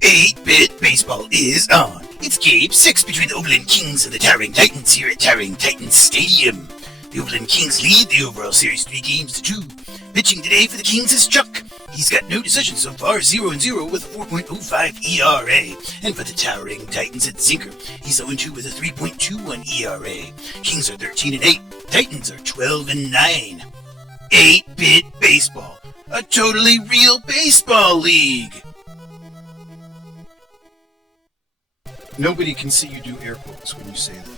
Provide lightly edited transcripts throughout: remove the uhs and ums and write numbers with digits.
8-bit baseball is on. It's Game 6 between the Overland Kings and the Towering Titans here at Towering Titans Stadium. The Overland Kings lead the overall series 3-2. Pitching today for the Kings is Chuck. He's got no decisions so far, 0-0 with a 4.05 ERA. And for the Towering Titans, it's Zinker. He's 0-2 with a 3.21 ERA. Kings are 13-8. Titans are 12-9. 8-bit baseball. A totally real baseball league. Nobody can see you do air quotes when you say that.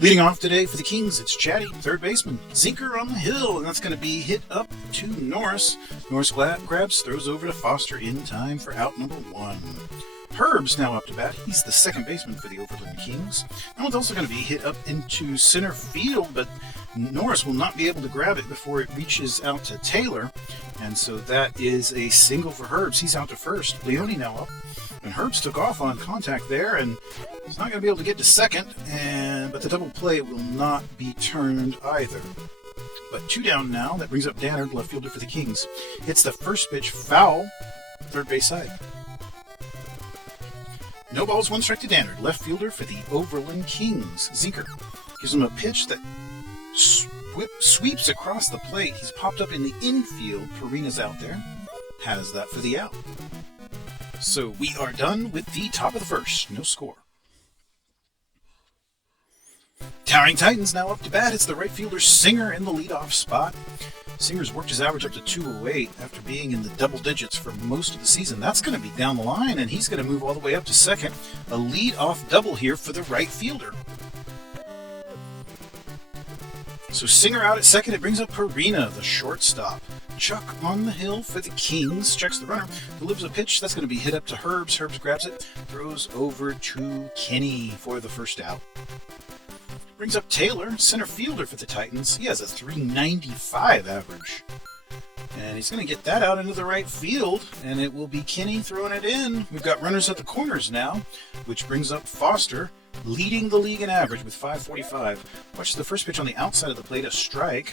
Leading off today for the Kings, it's Chatty, third baseman. Zinker on the hill, and that's going to be hit up to Norris. Norris grabs, throws over to Foster in time for out number 1. Herb's now up to bat. He's the second baseman for the Overland Kings. That one's also going to be hit up into center field, but Norris will not be able to grab it before it reaches out to Taylor. And so that is a single for Herb's. He's out to first. Leone now up. And Herb's took off on contact there, and he's not going to be able to get to second, but the double play will not be turned either. But 2 down now. That brings up Dannard, left fielder for the Kings. Hits the first pitch foul, third base side. No balls, 1 strike to Dannard, left fielder for the Overland Kings. Zinker gives him a pitch that sweeps across the plate. He's popped up in the infield. Perina's out there. Has that for the out. So we are done with the top of the first. No score. Towering Titans now up to bat. It's the right fielder Singer in the leadoff spot. Singer's worked his average up to 208 after being in the double digits for most of the season. That's going to be down the line, and he's going to move all the way up to second. A leadoff double here for the right fielder. So Singer out at second. It brings up Perina, the shortstop. Chuck on the hill for the Kings. Checks the runner. Delivers a pitch. That's going to be hit up to Herbs. Herbs grabs it. Throws over to Kenny for the first out. Brings up Taylor, center fielder for the Titans. He has a .395 average. And he's going to get that out into the right field. And it will be Kenny throwing it in. We've got runners at the corners now, which brings up Foster, leading the league in average with .545. Watch the first pitch on the outside of the plate, a strike.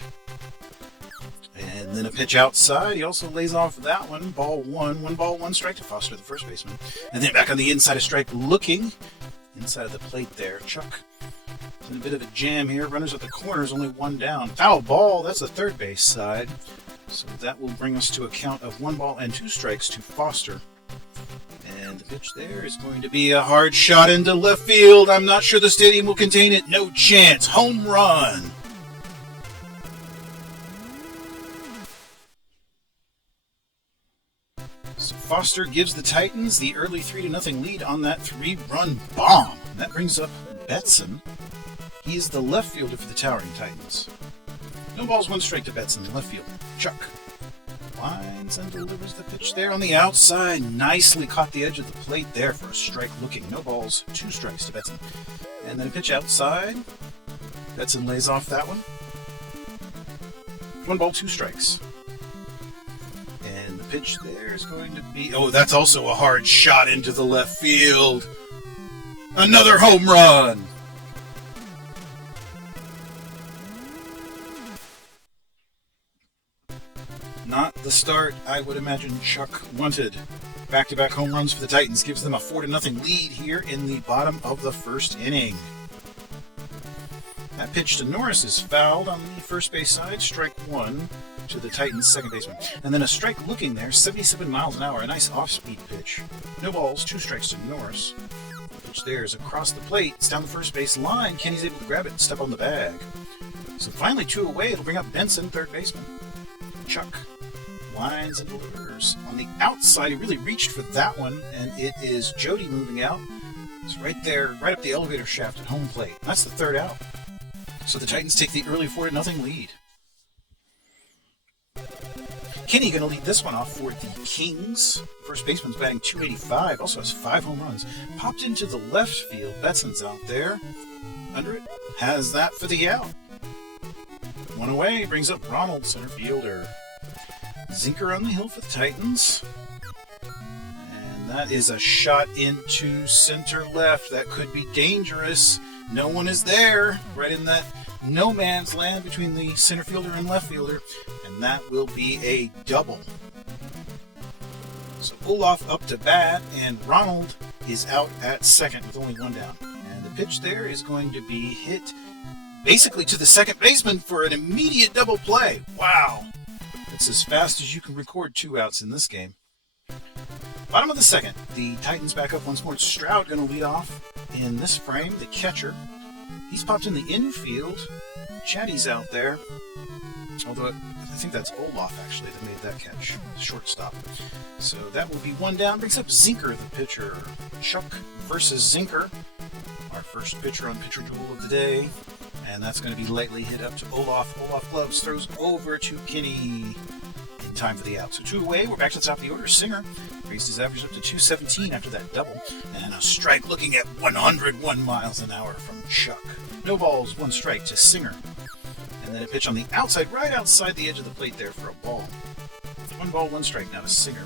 And then a pitch outside. He also lays off that one. Ball 1. 1 ball, 1 strike to Foster, the first baseman. And then back on the inside of strike, looking inside of the plate there. Chuck in a bit of a jam here. Runners at the corners, only 1 down. Foul ball. That's the third base side. So that will bring us to a count of 1 ball and 2 strikes to Foster. And the pitch there is going to be a hard shot into left field. I'm not sure the stadium will contain it. No chance. Home run. So Foster gives the Titans the early 3-0 lead on that 3-run bomb. That brings up Betson. He is the left fielder for the Towering Titans. No balls, 1 strike to Betson, left field. Chuck lines and delivers the pitch there on the outside. Nicely caught the edge of the plate there for a strike looking. No balls, 2 strikes to Betson. And then a pitch outside. Betson lays off that one. 1 ball, 2 strikes. And the pitch there is going to be... Oh, that's also a hard shot into the left field. Another home run. Not the start I would imagine Chuck wanted. Back-to-back home runs for the Titans gives them a 4-0 lead here in the bottom of the first inning. That pitch to Norris is fouled on the first base side. Strike 1 to the Titans' second baseman. And then a strike looking there, 77 miles an hour. A nice off-speed pitch. No balls, 2 strikes to Norris. The pitch there is across the plate. It's down the first base line. Kenny's able to grab it and step on the bag. So finally 2 away. It'll bring up Benson, third baseman. Chuck lines and delivers. On the outside, he really reached for that one, and it is Jody moving out. It's right there, right up the elevator shaft at home plate. That's the third out. So the Titans take the early 4-0 lead. Kenny going to lead this one off for the Kings. First baseman's batting .285, also has 5 home runs. Popped into the left field. Betson's out there. Under it, has that for the out. 1 away, brings up Ronald, center fielder. Zinker on the hill for the Titans. And that is a shot into center left. That could be dangerous. No one is there. Right in that no man's land between the center fielder and left fielder. And that will be a double. So Olaf up to bat, and Ronald is out at second with only one down. And the pitch there is going to be hit basically to the second baseman for an immediate double play. Wow! That's as fast as you can record 2 outs in this game. Bottom of the second, the Titans back up once more. It's Stroud going to lead off in this frame, the catcher. He's popped in the infield. Chatty's out there. Although I think that's Olaf, actually, that made that catch. Shortstop. So that will be 1 down. Brings up Zinker, the pitcher. Chuck versus Zinker. Our first pitcher on pitcher duel of the day. And that's going to be lightly hit up to Olaf. Olaf gloves, throws over to Kinney. In time for the out. So 2 away. We're back to the top of the order. Singer raised his average up to 217 after that double. And a strike looking at 101 miles an hour from Chuck. No balls, 1 strike to Singer. And then a pitch on the outside, right outside the edge of the plate there for a ball. 1 ball, 1 strike now to Singer.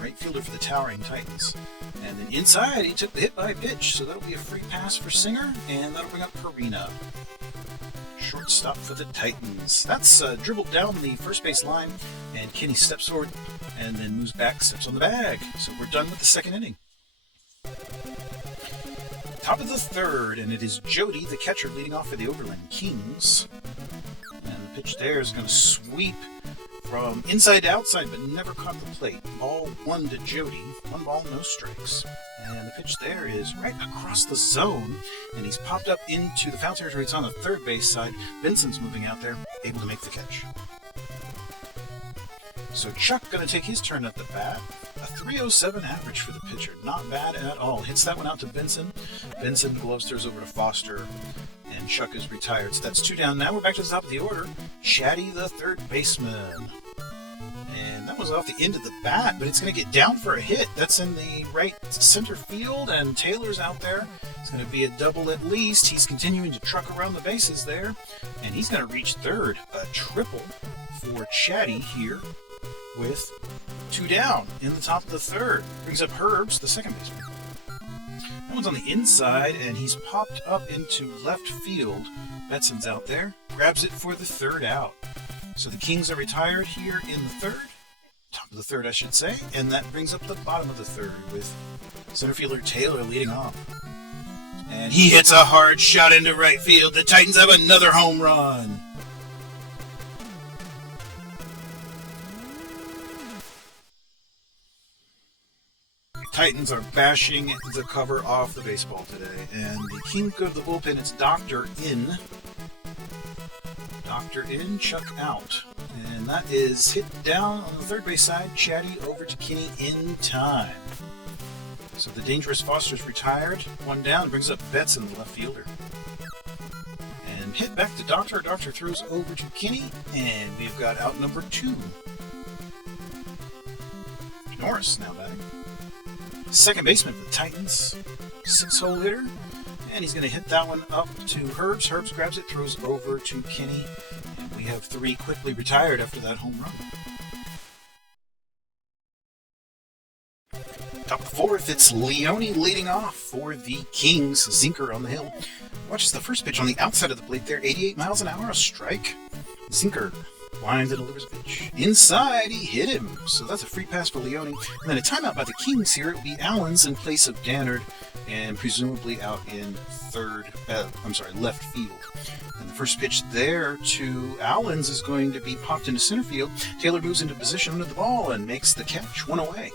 Right fielder for the towering Titans. And then inside, he took the hit by pitch, so that'll be a free pass for Singer, and that'll bring up Perina. Shortstop for the Titans. That's dribbled down the first base line, and Kinney steps forward and then moves back, steps on the bag. So we're done with the second inning. Top of the third, and it is Jody, the catcher, leading off for the Overland Kings. And the pitch there is going to sweep from inside to outside, but never caught the plate. Ball 1 to Jody. 1 ball, no strikes. And the pitch there is right across the zone, and he's popped up into the foul territory. It's on the third base side. Benson's moving out there, able to make the catch. So Chuck going to take his turn at the bat. A 307 average for the pitcher. Not bad at all. Hits that one out to Benson. Benson gloves throws over to Foster, and Chuck is retired. So that's 2 down. Now we're back to the top of the order. Chatty, the third baseman. And that was off the end of the bat, but it's going to get down for a hit. That's in the right center field, and Taylor's out there. It's going to be a double at least. He's continuing to truck around the bases there, and he's going to reach third. A triple for Chatty here with 2 down in the top of the third. Brings up Herbs, the second baseman. That one's on the inside, and he's popped up into left field. Betson's out there. Grabs it for the 3rd out. So the Kings are retired here in the 3rd. Top of the 3rd, I should say. And that brings up the bottom of the 3rd with center fielder Taylor leading off. And he hits a hard shot into right field. The Titans have another home run. Titans are bashing the cover off the baseball today. And the king of the bullpen, it's Doctor in. Doctor in, Chuck out. And that is hit down on the third base side. Chatty over to Kinney in time. So the dangerous Foster's retired. 1 down, brings up Betson, the left fielder. And hit back to Doctor. Doctor throws over to Kinney. And we've got out number 2. Norris now batting. Second baseman for the Titans. 6-hole hitter. And he's going to hit that one up to Herbs. Herbs grabs it, throws over to Kinney. And we have 3 quickly retired after that home run. Top of the 4th, it's Leone leading off for the Kings. Zinker on the hill. Watches the first pitch on the outside of the plate there. 88 miles an hour, a strike. Zinker winds and delivers a pitch. Inside, he hit him. So that's a free pass for Leone. And then a timeout by the Kings here. It will be Allens in place of Dannard, and presumably out in left field. And the first pitch there to Allens is going to be popped into center field. Taylor moves into position under the ball and makes the catch. 1 away.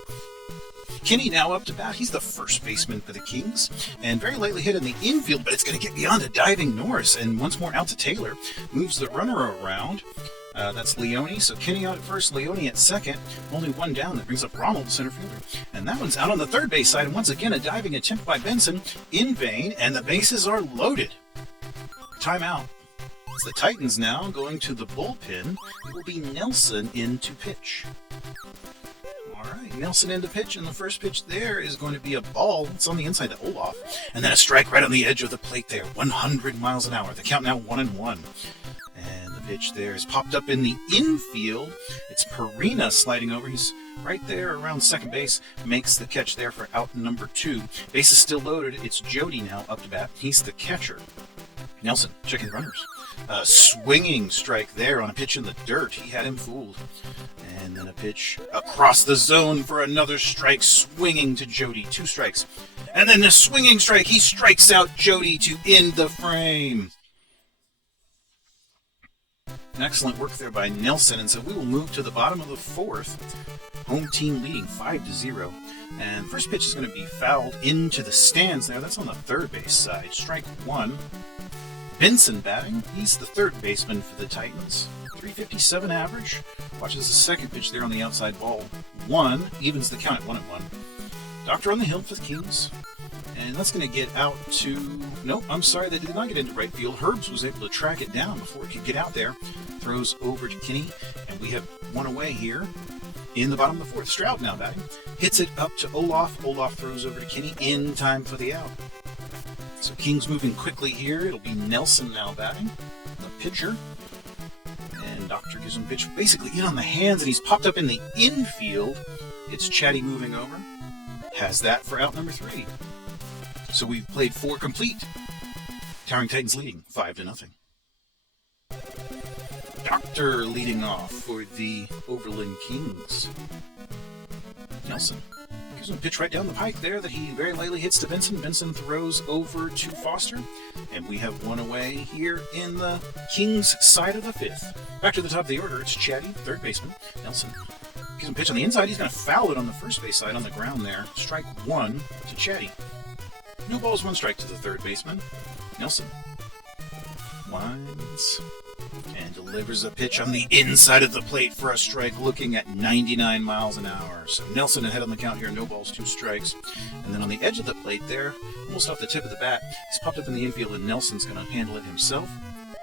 Kinney now up to bat. He's the first baseman for the Kings. And very lightly hit in the infield, but it's going to get beyond a diving Norris. And once more out to Taylor. Moves the runner around. That's Leone. So Kinney out at first, Leone at second. Only 1 down. That brings up Ronald, the center fielder. And that one's out on the third base side. And once again, a diving attempt by Benson in vain. And the bases are loaded. Timeout. It's the Titans now going to the bullpen. It will be Nelson in to pitch. All right, Nelson in to pitch. And the first pitch there is going to be a ball. It's on the inside to Olaf. And then a strike right on the edge of the plate there. 100 miles an hour. The count now 1-1. And the pitch there is popped up in the infield. It's Perina sliding over. He's right there around second base. Makes the catch there for out number 2. Base is still loaded. It's Jody now up to bat. He's the catcher. Nelson checking runners. A swinging strike there on a pitch in the dirt. He had him fooled. And then a pitch across the zone for another strike, swinging to Jody. 2 strikes. And then the swinging strike. He strikes out Jody to end the frame. Excellent work there by Nelson. And so we will move to the bottom of the 4th. Home team leading 5-0. And first pitch is going to be fouled into the stands there. That's on the third base side. Strike 1. Benson batting. He's the third baseman for the Titans. 357 average. Watches the second pitch there on the outside ball. 1. Evens the count at 1-1. Doctor on the hill for the Kings. And that's going to get out to... Nope, I'm sorry, they did not get into right field. Herbs was able to track it down before it could get out there. Throws over to Kinney. And we have one away here. In the bottom of the 4th, Stroud now batting. Hits it up to Olaf. Olaf throws over to Kinney in time for the out. So Kings moving quickly here. It'll be Nelson now batting, the pitcher. And Doctor gives him a pitch basically in on the hands, and he's popped up in the infield. It's Chatty moving over. Has that for out number 3. So we've played 4 complete. Towering Titans leading 5-0. Doctor leading off for the Overland Kings. Nelson gives him a pitch right down the pike there that he very lightly hits to Benson. Benson throws over to Foster. And we have one away here in the Kings side of the 5th. Back to the top of the order, it's Chatty, third baseman. Nelson gives him a pitch on the inside. He's going to foul it on the first base side on the ground there. Strike 1 to Chatty. No balls, 1 strike to the third baseman. Nelson winds and delivers a pitch on the inside of the plate for a strike, looking at 99 miles an hour. So Nelson ahead on the count here, no balls, 2 strikes. And then on the edge of the plate there, almost off the tip of the bat, he's popped up in the infield, and Nelson's going to handle it himself.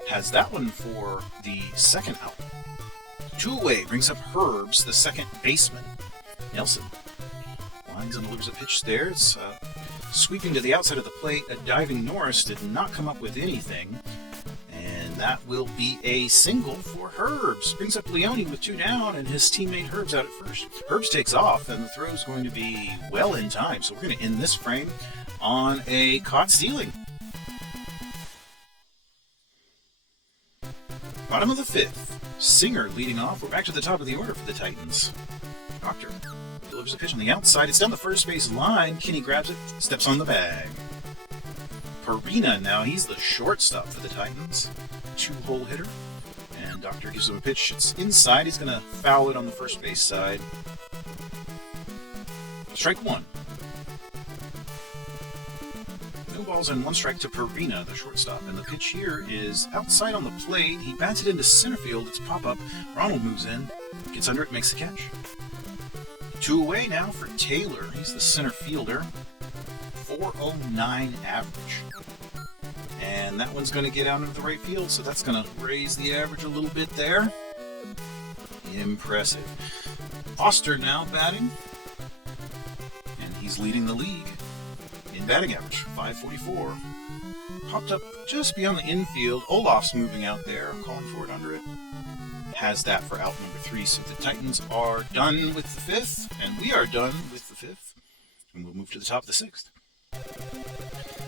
Has that one for the second out. 2 away, brings up Herbs, the second baseman. Nelson winds and delivers a pitch there. It's sweeping to the outside of the plate. A diving Norris did not come up with anything. And that will be a single for Herbs. Brings up Leone with 2 down, and his teammate Herbs out at first. Herbs takes off, and the throw is going to be well in time. So we're going to end this frame on a caught stealing. Bottom of the 5th. Singer leading off. We're back to the top of the order for the Titans. Doctor delivers a pitch on the outside. It's down the first base line. Kinney grabs it, steps on the bag. Perina now, he's the shortstop for the Titans. 2-hole hitter. And Doctor gives him a pitch. It's inside. He's going to foul it on the first base side. Strike 1. No balls and 1 strike to Perina, the shortstop. And the pitch here is outside on the plate. He bats it into center field. It's pop-up. Ronald moves in, gets under it, makes the catch. 2 away now for Taylor. He's the center fielder. 409 average. And that one's going to get out into the right field, so that's going to raise the average a little bit there. Impressive. Foster now batting. And he's leading the league in batting average, 544. Popped up just beyond the infield. Olaf's moving out there, calling for it under it. Has that for out number 3, so the Titans are done with the 5th, and we are done with the 5th. And we'll move to the top of the 6th.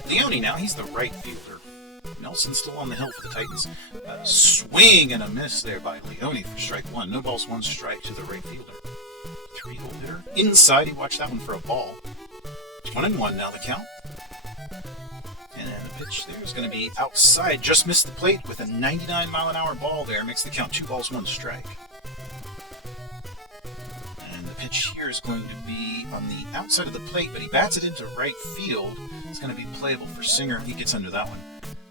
Leone now, he's the right fielder. Nelson's still on the hill for the Titans. Swing and a miss there by Leone for strike 1. No balls, 1 strike to the right fielder. 3-hole hitter. Inside, he watched that one for a ball. 1-1 now the count. And the pitch there is going to be outside. Just missed the plate with a 99-mile-an-hour ball there. Makes the count 2 balls, 1 strike. And the pitch here is going to be on the outside of the plate, but he bats it into right field. It's going to be playable for Singer. He gets under that one.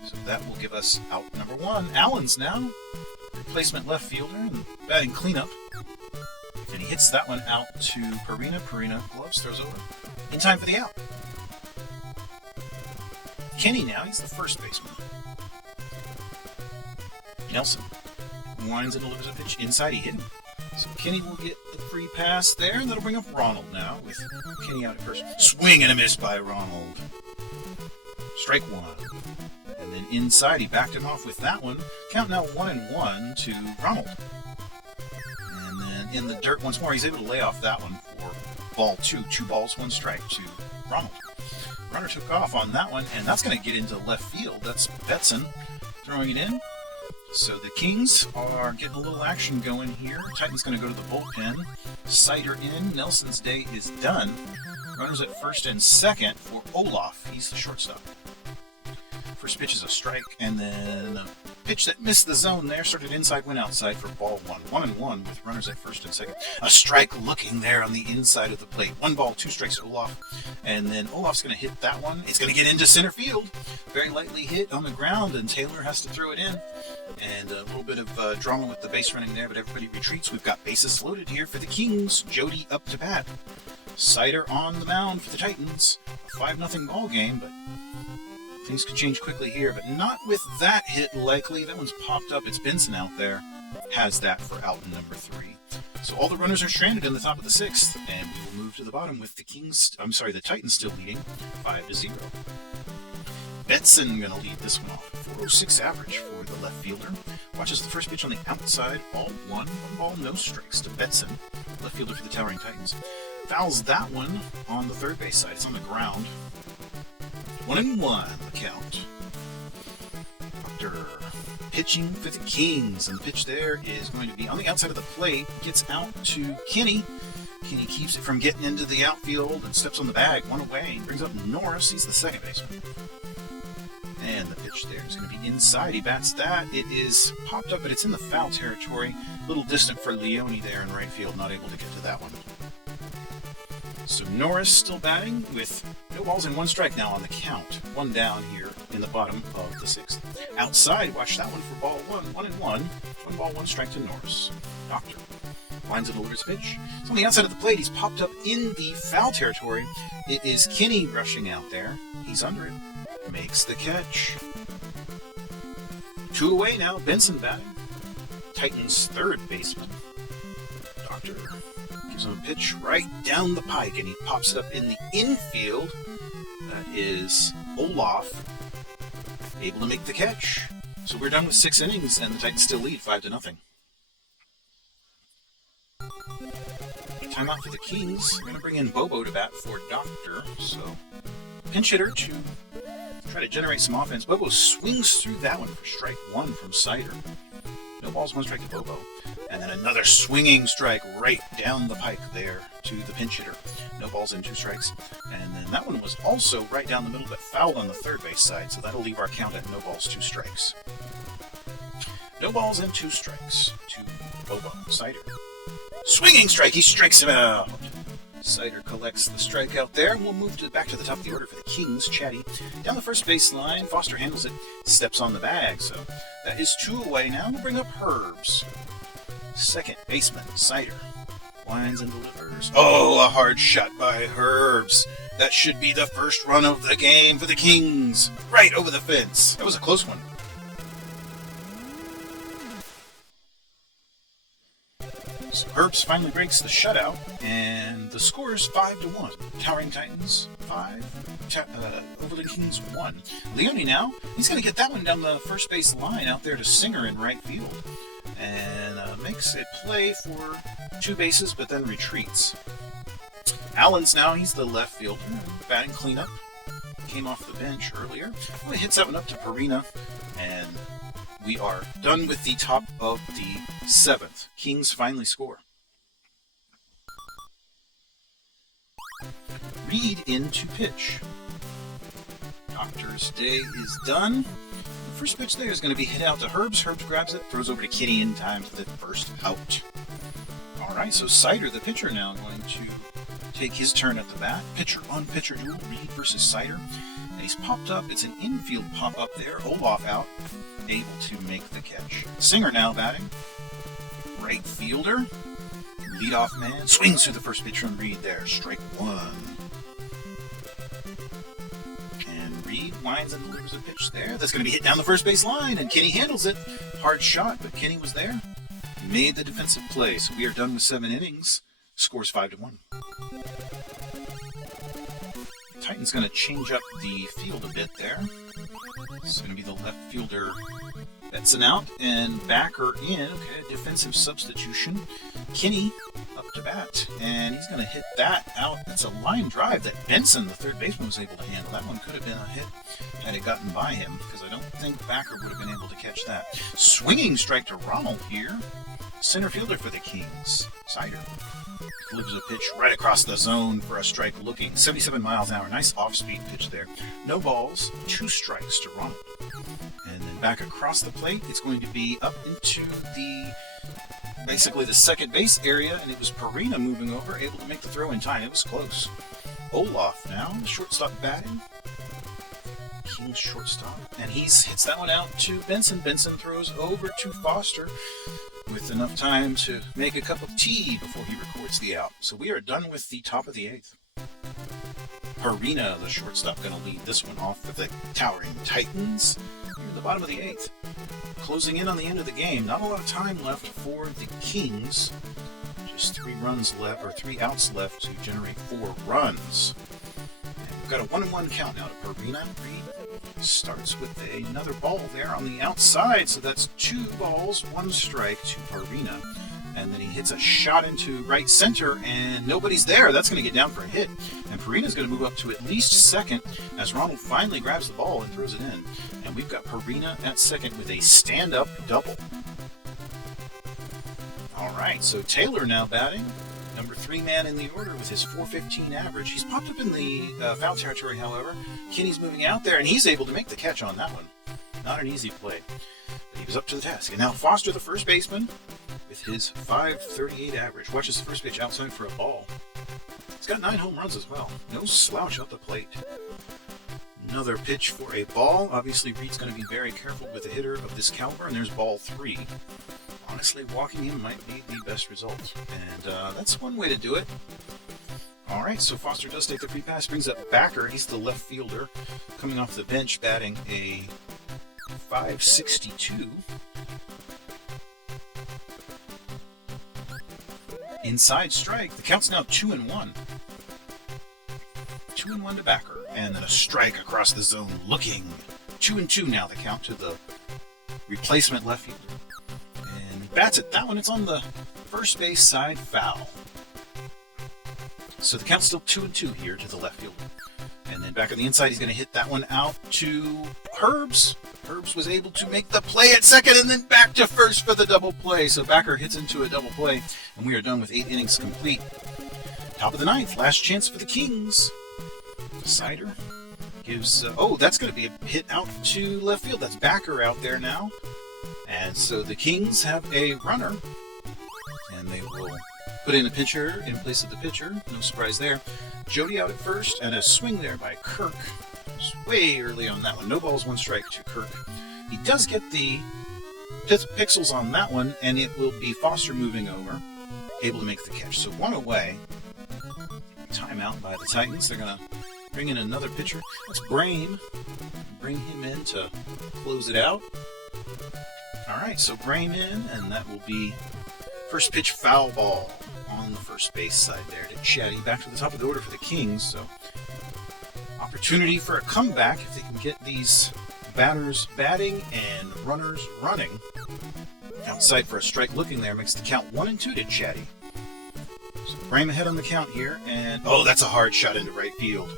So that will give us out number 1. Allen's now replacement left fielder and batting cleanup. And he hits that one out to Perina. Perina gloves, throws over. In time for the out. Kinney now, he's the first baseman. Nelson winds and delivers a pitch inside. He hit him. So Kinney will get the free pass there, and that'll bring up Ronald now with Kinney out at first. Swing and a miss by Ronald. Strike 1. And then inside, he backed him off with that one. Count now 1-1 to Ronald. And then in the dirt once more, he's able to lay off that one for ball 2. 2 balls, 1 strike to Ronald. Runner took off on that one, and that's going to get into left field. That's Betson throwing it in. So the Kings are getting a little action going here. Titan's going to go to the bullpen. Cider in. Nelson's day is done. Runners at first and second for Olaf. He's the shortstop. First pitch is a strike, and then a pitch that missed the zone there. Started inside, went outside for ball one. 1-1 with runners at first and second. A strike looking there on the inside of the plate. 1 ball, 2 strikes to Olaf. And then Olaf's going to hit that one. It's going to get into center field. Very lightly hit on the ground, and Taylor has to throw it in. And a little bit of drama with the base running there, but everybody retreats. We've got bases loaded here for the Kings. Jody up to bat. Cider on the mound for the Titans. A 5-0 ball game, but things could change quickly here, but not with that hit likely. That one's popped up. It's Benson out there. Has that for out number 3. So all the runners are stranded in the top of the 6th, and we will move to the bottom with the Titans still leading 5-0. Benson going to lead this one off. 406 average for the left fielder. Watches the first pitch on the outside. Ball 1 ball, no strikes to Benson, left fielder for the Towering Titans. Fouls that one on the third base side. It's on the ground. 1-1 the count. After pitching for the Kings, and the pitch there is going to be on the outside of the plate. Gets out to Kenny. Kenny keeps it from getting into the outfield and steps on the bag. 1 away. Brings up Norris. He's the second baseman. And the pitch there is going to be inside. He bats that. It is popped up, but it's in the foul territory. A little distant for Leone there in right field. Not able to get to that one. So Norris still batting with no balls and 1 strike now on the count. 1 down here in the bottom of the 6th. Outside, watch that one for ball 1. 1-1. 1 ball, 1 strike to Norris. Doctor lines and delivers pitch. It's on the outside of the plate. He's popped up in the foul territory. It is Kenny rushing out there. He's under it. Makes the catch. 2 away now. Benson batting. Titans third baseman. Doctor gives him a pitch right down the pike, and he pops it up in the infield. That is Olaf, able to make the catch. So we're done with 6 innings, and the Titans still lead 5-0. Timeout for the Kings. We're going to bring in Bobo to bat for Doctor. So pinch hitter to try to generate some offense. Bobo swings through that one for strike 1 from Cider. No balls, 1 strike to Bobo. And then another swinging strike right down the pike there to the pinch hitter. No balls and 2 strikes. And then that one was also right down the middle, but fouled on the third base side. So that'll leave our count at no balls, 2 strikes. No balls and 2 strikes to Bobo. Cider. Swinging strike. He strikes him out. Cider collects the strikeout there, and we'll move back to the top of the order for the Kings. Chatty down the first base line. Foster handles it, steps on the bag. So that is 2 away now. We'll bring up Herbs. Second baseman, Cider. Winds and delivers. Oh, a hard shot by Herbs. That should be the first run of the game for the Kings. Right over the fence. That was a close one. So Herbs finally breaks the shutout, and the score is 5-1. Towering Titans 5, Overland Kings 1. Leone now, he's going to get that one down the first base line out there to Zinker in right field, and makes a play for 2 bases, but then retreats. Allen's now, he's the left fielder, batting cleanup. Came off the bench earlier. Well, he hits that one up to Perina, and we are done with the top of the 7th. Kings finally score. Reed in to pitch. Doctor's day is done. The first pitch there is going to be hit out to Herbs. Herbs grabs it, throws over to Kitty in time for the first out. All right, so Cider, the pitcher, now going to take his turn at the bat. Pitcher on pitcher duel, Reed versus Cider. And he's popped up. It's an infield pop up there. Olaf out, able to make the catch. Singer now batting. Right fielder. Leadoff man. Swings through the first pitch from Reed there. Strike 1. And Reed winds and delivers a pitch there. That's going to be hit down the first base line, and Kenny handles it. Hard shot, but Kenny was there. Made the defensive play. So we are done with 7 innings. Scores 5-1. Titans going to change up the field a bit there. It's going to be the left fielder Benson out and Backer in. Okay, defensive substitution. Kenny up to bat, and he's going to hit that out. That's a line drive that Benson, the third baseman, was able to handle. That one could have been a hit had it gotten by him, because I don't think Backer would have been able to catch that. Swinging strike to Ronald here. Center fielder for the Kings. Sider delivers a pitch right across the zone for a strike looking. 77 miles an hour. Nice off-speed pitch there. No balls, 2 strikes to Ronald. And then back across the plate, it's going to be up into basically the second base area, and it was Perina moving over, able to make the throw in time. It was close. Olaf now, the shortstop batting. King's shortstop. And he hits that one out to Benson. Benson throws over to Foster with enough time to make a cup of tea before he records the out. So we are done with the top of the 8th. Perina, the shortstop, going to lead this one off for the Towering Titans. Here at the bottom of the 8th. Closing in on the end of the game. Not a lot of time left for the Kings. Just 3 outs left to generate 4 runs. And we've got a 1-1 count now to Perina. Reed starts with another ball there on the outside, so that's 2 balls, 1 strike to Perina. And then he hits a shot into right center, and nobody's there. That's going to get down for a hit. And Perina's going to move up to at least second as Ronald finally grabs the ball and throws it in. And we've got Perina at second with a stand-up double. All right, so Taylor now batting. Number 3 man in the order with his .415 average. He's popped up in the foul territory, however. Kinney's moving out there, and he's able to make the catch on that one. Not an easy play, but he was up to the task. And now Foster, the first baseman, with his .538 average. Watches the first pitch outside for a ball. He's got 9 home runs as well. No slouch up the plate. Another pitch for a ball. Obviously, Reed's going to be very careful with a hitter of this caliber, and there's ball 3. Honestly, walking him might be the best result, and that's one way to do it. All right, so Foster does take the free pass, brings up Backer. He's the left fielder, coming off the bench, batting a .562. Inside strike. The count's now 2-1. 2-1 to Backer, and then a strike across the zone. Looking 2-2 now. The count to the replacement left fielder. Bats it. That one, it's on the first base side, foul. So the count's still 2-2 here to the left fielder. And then back on the inside, he's going to hit that one out to Herbs. Herbs was able to make the play at second and then back to first for the double play. So Backer hits into a double play, and we are done with 8 innings complete. Top of the 9th, last chance for the Kings. Sider gives, that's going to be a hit out to left field. That's Backer out there now. And so the Kings have a runner, and they will put in a pitcher in place of the pitcher. No surprise there. Jody out at first, and a swing there by Kirk. Just way early on that one. No balls, 1 strike to Kirk. He does get the pixels on that one, and it will be Foster moving over, able to make the catch. So 1 away. Timeout by the Titans. They're going to bring in another pitcher. That's Brame. Bring him in to close it out. All right, so Brame in, and that will be first pitch foul ball on the first base side there to Chatty. Back to the top of the order for the Kings, so opportunity for a comeback if they can get these batters batting and runners running. Outside for a strike looking there, makes the count 1-2 to Chatty. So Brame ahead on the count here, and that's a hard shot into right field.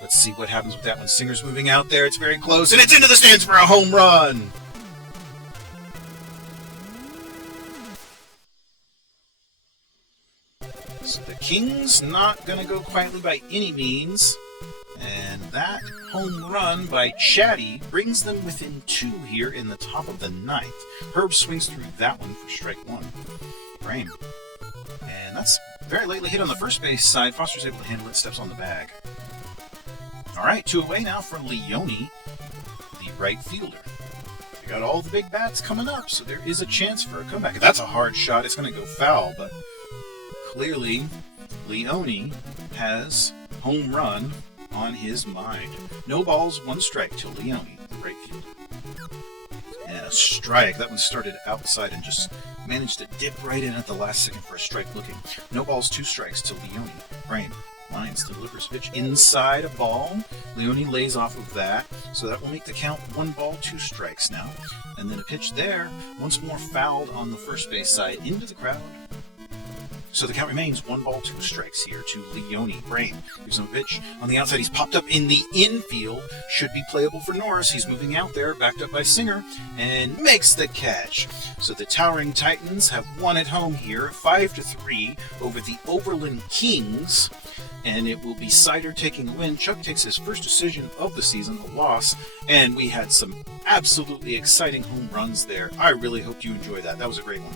Let's see what happens with that one. Singer's moving out there, it's very close, and it's into the stands for a home run! So the Kings not going to go quietly by any means. And that home run by Chatty brings them within 2 here in the top of the 9th. Herb swings through that one for strike 1. Brame. And that's very lately hit on the first base side. Foster's able to handle it, steps on the bag. All right, 2 away now for Leone, the right fielder. They got all the big bats coming up, so there is a chance for a comeback. That's a hard shot. It's going to go foul, but clearly, Leone has home run on his mind. No balls, 1 strike to Leone, the right fielder. And a strike. That one started outside and just managed to dip right in at the last second for a strike looking. No balls, 2 strikes to Leone. Brame lines to delivers pitch inside a ball. Leone lays off of that, so that will make the count 1 ball, 2 strikes now. And then a pitch there, once more fouled on the first base side into the crowd. So the count remains 1 ball, 2 strikes here to Leone. Brain gives him a pitch. On the outside, he's popped up in the infield. Should be playable for Norris. He's moving out there, backed up by Zinker, and makes the catch. So the Towering Titans have won at home here, 5-3 over the Overland Kings. And it will be Cider taking the win. Chuck takes his first decision of the season, a loss. And we had some absolutely exciting home runs there. I really hope you enjoyed that. That was a great one.